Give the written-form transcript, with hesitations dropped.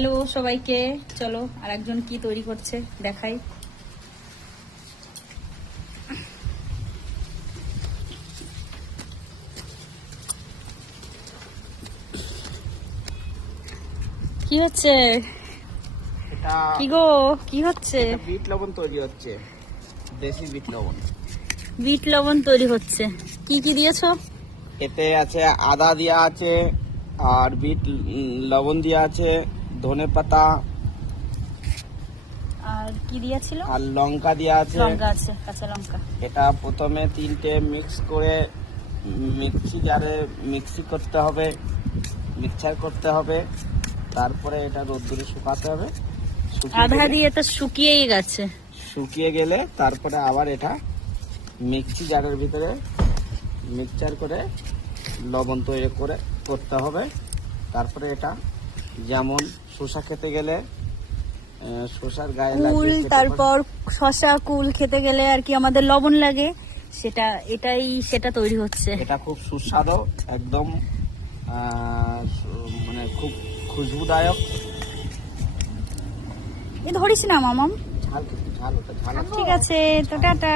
Hello সবাইকে, চলো আর একজন কি তৈরি করছে দেখাই। কি হচ্ছে? এটা কি গো, কি হচ্ছে? বিট লবণ তৈরি হচ্ছে, দেশি বিট লবণ। বিট লবণ তৈরি হচ্ছে। কি কি দিয়েছো? এতে আছে আদা দেওয়া আছে, আর বিট লবণ দেওয়া আছে, ধনে পাতা আর কি দিয়েছিল? আর লঙ্কা দেওয়া আছে। লঙ্কা আছে, কাঁচা লঙ্কা। এটা প্রথমে তিনটে মিক্স করে মিক্সি জারে মিক্সি করতে হবে, মিক্সচার করতে হবে। তারপরে এটা রোদ্দুরে শুকাতে হবে। আধা দিয়ে তো শুকিয়েই গেছে। শুকিয়ে গেলে তারপরে আবার এটা মিক্সি জারের ভিতরে মিক্সচার করে লবণ তৈরি করে করতে হবে। তারপরে এটা যেমন শসা খেতে গেলে শসার গায়ে কুল, লাগিয়ে খেতে তারপর শসা কুল খেতে গেলে আর কি আমাদের লবণ লাগে, সেটা তৈরি হচ্ছে। এটা খুব সুস্বাদু, একদম মানে খুব খুশবুদায়ক। এ ধরিস না মামাম। ঝাল কিন্তু ঝাল, ওটা ঝাল আছে। ঠিক আছে, তো টাটা।